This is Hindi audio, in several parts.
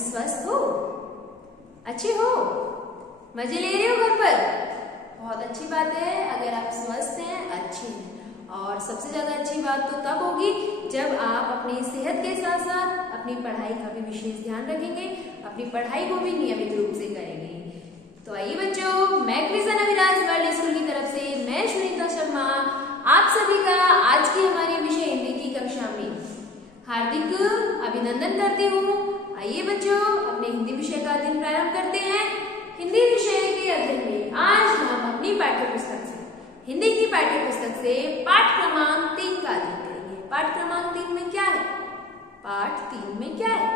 स्वस्थ हो, अच्छे हो, मजे ले रहे हो घर पर, बहुत अच्छी बात है। अगर आप स्वस्थ हैं, अच्छे हैं, और सबसे ज्यादा अच्छी बात तो तब होगी जब आप अपनी सेहत के साथ साथ अपनी पढ़ाई का भी विशेष ध्यान रखेंगे, अपनी पढ़ाई को भी नियमित रूप से करेंगे। तो आइए बच्चों, मैं कृष्ण अविराज वर्ल्ड स्कूल की तरफ से मैं सुनीता शर्मा आप सभी का आज की हमारे विषय हिंदी की कक्षा में हार्दिक अभिनंदन करती हूँ। आइए बच्चों, अपने हिंदी विषय का अध्ययन प्रारंभ करते हैं। हिंदी विषय के अध्ययन में आज हम अपनी पाठ्य पुस्तक से, हिंदी की पाठ्य पुस्तक से पाठ क्रमांक 3 का अध्ययन करेंगे। पाठ क्रमांक 3 में क्या है? पाठ 3 में क्या है?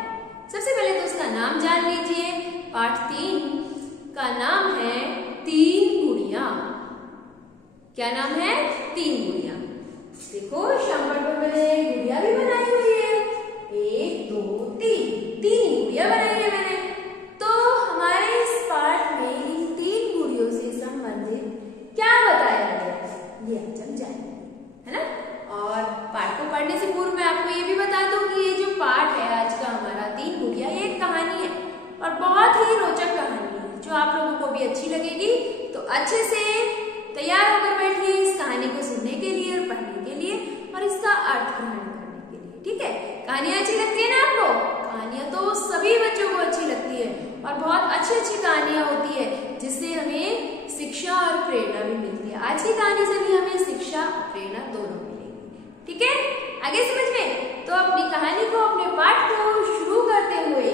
सबसे पहले तो उसका नाम जान लीजिए। पाठ 3 का नाम है 3 गुड़िया। क्या नाम है? 3 गुड़िया। देखो शामपट पर मैंने गुड़िया भी बनाई हुई है, 1 2 3 गुड़िया बनाई है मैंने। तो हमारे इस पाठ में इन 3 गुड़ियों से संबंधित क्या बताया गया ये आप जब जाएंगे, है ना। और पाठ को पढ़ने से पूर्व मैं आपको ये भी बता दूं कि ये जो पाठ है आज का हमारा 3 गुड़िया, ये एक कहानी है और बहुत ही रोचक कहानी है जो आप लोगों को भी अच्छी लगेगी। तो अच्छे से तैयार होकर बैठिए इस कहानी को सुनने के लिए और पढ़ने के लिए और इसका अर्थ ग्रहण करने के लिए, ठीक है। कहानियां अच्छी लगती है ना आपको? कहानियां तो सभी बच्चों को अच्छी लगती है और बहुत अच्छी अच्छी कहानियां होती है जिससे हमें शिक्षा और प्रेरणा भी मिलती है। आज की कहानी से भी हमें शिक्षा और प्रेरणा दोनों मिलेगी, ठीक है। आगे समझ में, तो अपनी कहानी को, अपने पाठ को शुरू करते हुए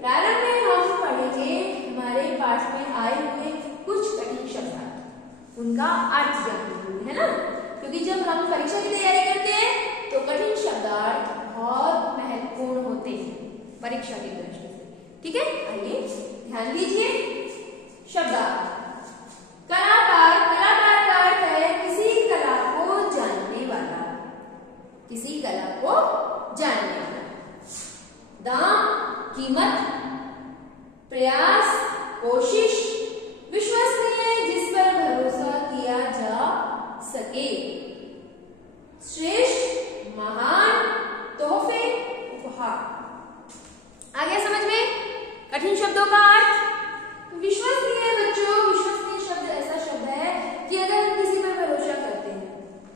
प्रारंभ में हम पढ़ेंगे हमारे पाठ में आए हुए कुछ कठिन शब्द, उनका अर्थ जानेंगे, है ना। क्योंकि जब हम परीक्षा की तैयारी करते हैं तो कठिन शब्दार्थ बहुत महत्वपूर्ण होते हैं परीक्षा की दृष्टि से, ठीक है। आइए ध्यान दीजिए। शब्दार्थ। कलाकार, कलाकार का अर्थ है किसी कला को जानने वाला, किसी कला को जानने वाला। दाम, कीमत, प्रयास, कोशिश, विश्वसनीय, जिस पर भरोसा किया जा सके, श्रेष्ठ, महान, तोहफे, उपहार। आ गया समझ में कठिन शब्दों का अर्थ? विश्वसनीय बच्चों, विश्वसनीय शब्द ऐसा शब्द है कि अगर हम किसी पर भरोसा करते हैं,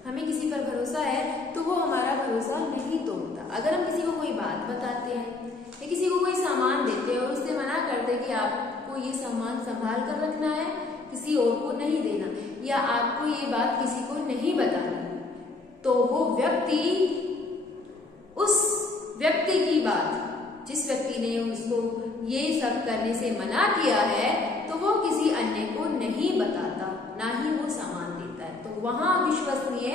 हमें किसी पर भरोसा है तो वो हमारा भरोसा नहीं तोड़ता। अगर हम किसी को कोई बात बताते हैं या किसी को कोई सामान देते हैं और उससे मना करते हैं कि आपको ये सामान संभाल कर रखना है, किसी और को नहीं देना, या आपको ये बात किसी को नहीं बतानी, तो वो व्यक्ति, उस व्यक्ति की बात, जिस व्यक्ति ने उसको ये सब करने से मना किया है, तो वो किसी अन्य को नहीं बताता, ना ही वो सामान देता है। तो वहां विश्वसनीय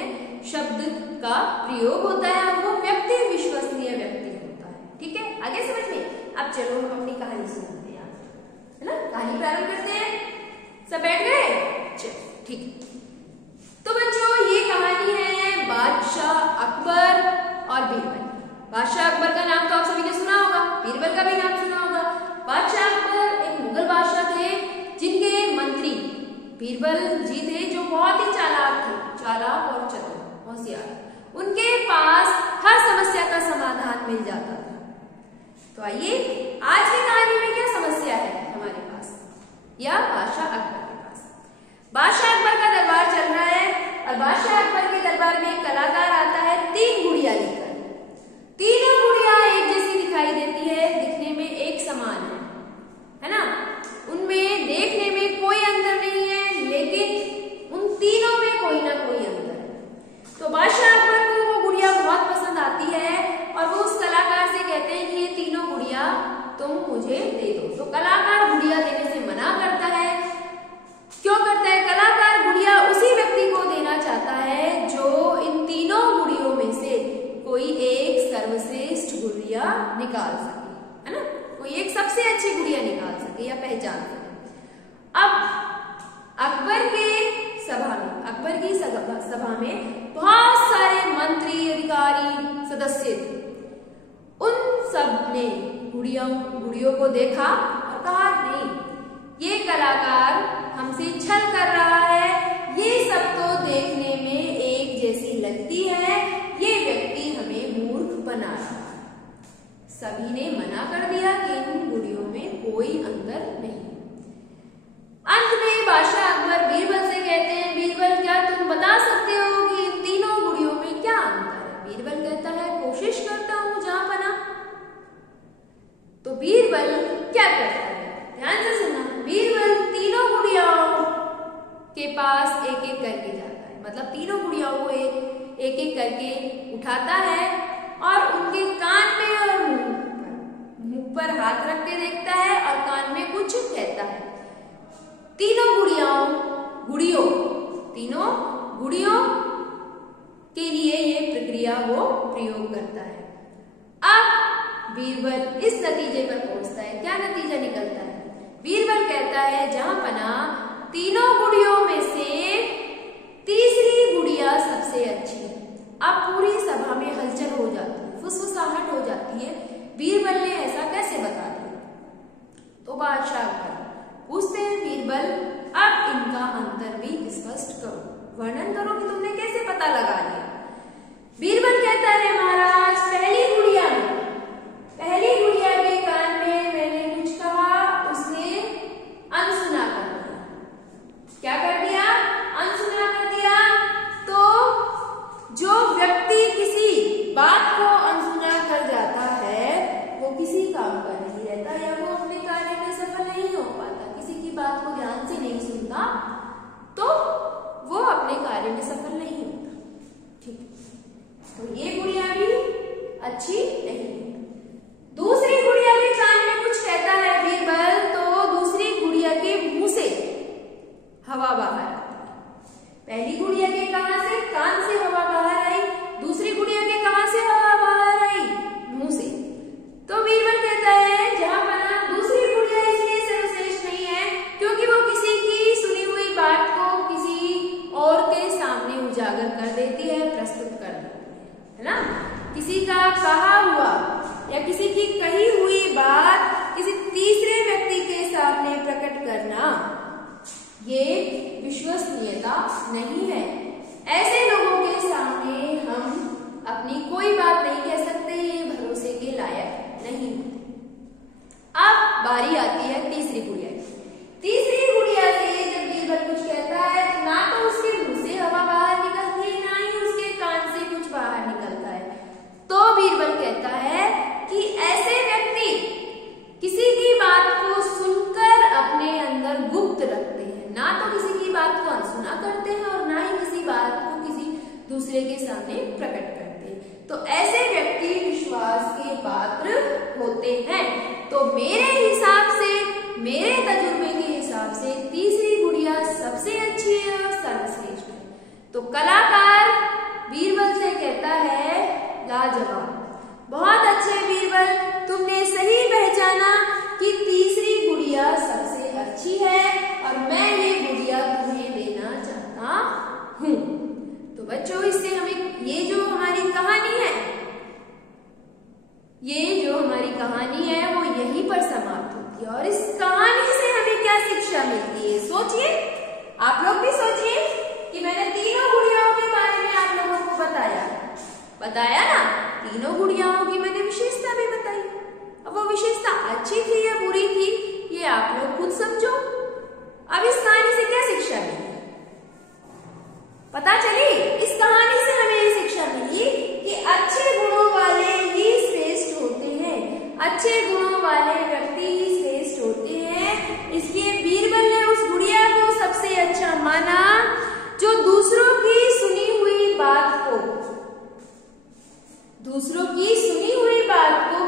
शब्द का प्रयोग होता है, वो व्यक्ति विश्वसनीय व्यक्ति होता है, ठीक है। आगे समझ में। अब चलो हम अपनी कहानी सुनाते हैं, है ना। कहानी प्रारंभ करते हैं। सब बैठ गए? चलो ठीक है। तो बच्चों, ये कहानी है बादशाह अकबर और बीरबल। बादशाह अकबर का नाम तो आप सभी ने सुना होगा, बीरबल का भी नाम सुना होगा। बादशाह अकबर एक मुगल बादशाह थे जिनके मंत्री बीरबल जी थे, जो बहुत ही चालाक थे, चालाक और चतुर, होशियार। उनके पास हर समस्या का समाधान मिल जाता था। तो आइए, आज की कहानी में क्या समस्या है हमारे पास या बादशाह अकबर के पास? बादशाह अकबर का दरबार चल रहा है और बादशाह अकबर के दरबार में एक कलाकार आता है 3 गुड़िया लेकर। तीनों गुड़िया एक जैसी दिखाई देती है, दिखने में एक समान है ना। उनमें देखने में कोई अंतर नहीं है, लेकिन उन तीनों में कोई ना कोई अंतर है। तो बादशाह अकबर को वो गुड़िया बहुत पसंद आती है और वो उस कलाकार से कहते हैं कि ये तीनों गुड़िया तुम मुझे दे दो। तो कलाकार गुड़िया देने से मना करता है। क्यों करता है? कलाकार गुड़िया उसी व्यक्ति को देना चाहता है जो इन तीनों गुड़ियों में से कोई एक सर्वश्रेष्ठ गुड़िया निकाल सके, है ना। कोई एक सबसे अच्छी गुड़िया निकाल सके या पहचान सके। अब अकबर के सभा में, अकबर की सभा में बहुत सारे मंत्री, अधिकारी, सदस्य थे। उन सब ने गुड़ियों को देखा और कहा, नहीं, ये कलाकार हमसे छल कर रहा है, ये सब तो देखने में एक जैसी लगती है, ये व्यक्ति हमें मूर्ख बना रहा है। सभी ने मना कर दिया कि इन बीरबल क्या करता है? ध्यान से सुनना। बीरबल तीनों गुड़ियाओं के पास एक एक करके जाता है, मतलब तीनों गुड़ियाओं को एक एक करके उठाता है और उनके कान पे और मुंह पर हाथ रख के देखता है और कान में कुछ कहता है। तीनों गुड़ियों के लिए ये प्रक्रिया वो प्रयोग करता है। अब बीरबल इस नतीजे पर पहुंचता है। क्या नतीजा निकलता है? बीरबल कहता है जहांपना तीनों गुड़ियों में से तीसरी गुड़िया सबसे अच्छी है। अब पूरी सभा में हलचल हो जाती है, फुसफुसाहट हो जाती है। बीरबल ने ऐसा कैसे बता दिया? तो बादशाह पूछते हैं बीरबल, अब इनका अंतर भी स्पष्ट करो, वर्णन करो कि तुमने कैसे पता लगा लिया। बीरबल कहता है महाराज, पहली गुड़िया के कान में मैंने कुछ कहा, उसने अनसुना कर दिया। क्या कर दिया? अनसुना कर दिया। तो जो व्यक्ति किसी बात को अनसुना कर जाता है वो किसी काम का नहीं रहता या वो अपने कार्य में सफल नहीं हो पाता। किसी की बात को ध्यान से नहीं सुनता तो वो अपने कार्य में सफल नहीं होता। ठीक है, तो ये गुड़िया भी अच्छी नहीं है। दूसरी गुड़िया के कान में कुछ कहता है बीरबल, तो दूसरी गुड़िया के मुंह से हवा बाहर आती है। पहली गुड़िया के कहां से? कान से हवा बाहर आई। दूसरी गुड़िया के कहां से हवा बाहर आई? मुंह से। तो बीरबल कहता है जहांपना दूसरी गुड़िया इसलिए सर्वश्रेष्ठ नहीं है क्योंकि वो किसी की सुनी हुई बात को किसी और के सामने उजागर कर देती है, प्रस्तुत कर देती है ना। किसी का कहा हुआ या किसी की कही हुई बात किसी तीसरे व्यक्ति के सामने प्रकट करना ये विश्वसनीयता नहीं है। ऐसे लोगों के सामने हम अपनी कोई बात नहीं कह सकते, ये भरोसे के लायक नहीं। अब बारी आती है तीसरी गुड़िया की। तीसरी गुड़िया से जब बीरबल कुछ कहता है तो ना तो उसके मुंह से हवा बाहर निकलती है, ना ही उसके कान से कुछ बाहर निकलता है। तो बीरबल कहता है कि ऐसे व्यक्ति किसी की बात को सुनकर अपने अंदर गुप्त रखते हैं, ना तो किसी की बात को अनसुना करते हैं और ना ही किसी बात को किसी दूसरे के सामने प्रकट करते हैं। तो ऐसे व्यक्ति विश्वास के पात्र होते हैं। तो मेरे हिसाब से, मेरे तजुर्बे के हिसाब से तीसरी गुड़िया सबसे अच्छी है और सर्वश्रेष्ठ है। तो कलाकार बीरबल से कहता है लाजवाब, बहुत अच्छे बीरबल, तुमने सही पहचाना कि तीसरी गुड़िया सबसे अच्छी है और मैं ये गुड़िया तुम्हें देना चाहता हूं। तो बच्चों इससे हमें ये जो हमारी कहानी है वो यहीं पर समाप्त होती है। और इस कहानी से हमें क्या शिक्षा मिलती है? सोचिए, आप लोग भी सोचिए कि मैंने तीनों गुड़ियाओं के बारे में आप लोगों को बताया ना, तीनों गुड़ियाओं की मैंने विशेषता भी बताई। अब वो विशेषता अच्छी थी या बुरी थी ये आप लोग खुद समझो। अब इस कहानी से क्या शिक्षा मिली पता चली? इस कहानी से हमें ये शिक्षा मिली कि अच्छे गुणों वाले ही श्रेष्ठ होते हैं, अच्छे गुणों वाले व्यक्ति ही श्रेष्ठ होते हैं। इसलिए बीरबल ने उस गुड़िया को सबसे अच्छा माना जो दूसरों की सुनी हुई बात को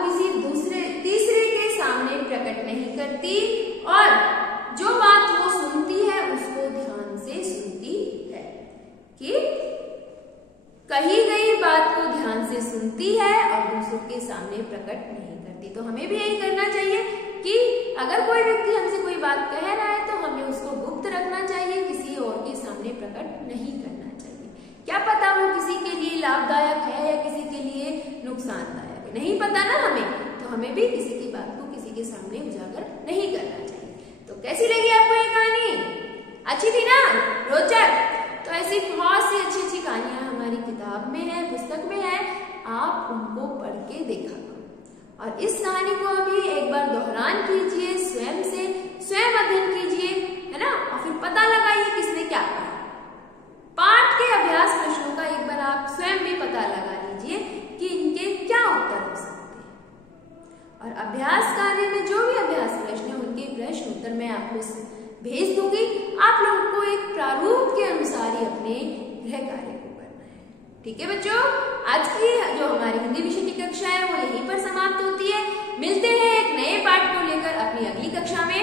किसी तीसरे के सामने प्रकट नहीं करती और जो बात वो सुनती है उसको ध्यान से सुनती है। कि कही गई बात को ध्यान से सुनती है और दूसरों के सामने प्रकट नहीं करती। तो हमें भी यही करना चाहिए कि अगर कोई व्यक्ति हमसे कोई बात कह रहा है तो हमें उसको गुप्त रखना चाहिए, किसी और के सामने प्रकट नहीं करना चाहिए। क्या पता वो किसी के लिए लाभदायक है या किसी के लिए नुकसानदायक है, नहीं पता ना हमें, तो हमें भी किसी की बात को किसी के सामने उजागर नहीं करना चाहिए। तो कैसी लगी आपको ये कहानी? अच्छी थी ना? रोचक? तो ऐसी बहुत सी अच्छी अच्छी कहानियां हमारी किताब में है, पुस्तक में है, आप उनको पढ़ के देखा करो। और इस कहानी को अभी एक बार दोहरान कीजिए, स्वयं अध्ययन कीजिए, है ना, और फिर पता लगाइए किसने क्या कहा। पाठ के अभ्यास प्रश्नों का एक बार आप स्वयं भी पता लगा लीजिए कि इनके क्या उत्तर हो सकते हैं। और अभ्यास कार्य में जो भी अभ्यास प्रश्न है उनके प्रश्न उत्तर मैं आपको भेज दूंगी। आप लोगों को एक प्रारूप के अनुसार ही अपने गृह कार्य को करना है। ठीक है बच्चों, आज की जो हमारी हिंदी विषय की कक्षा है वो यहीं पर समाप्त होती है। मिलते हैं एक नए पाठ को लेकर अपनी अगली कक्षा में।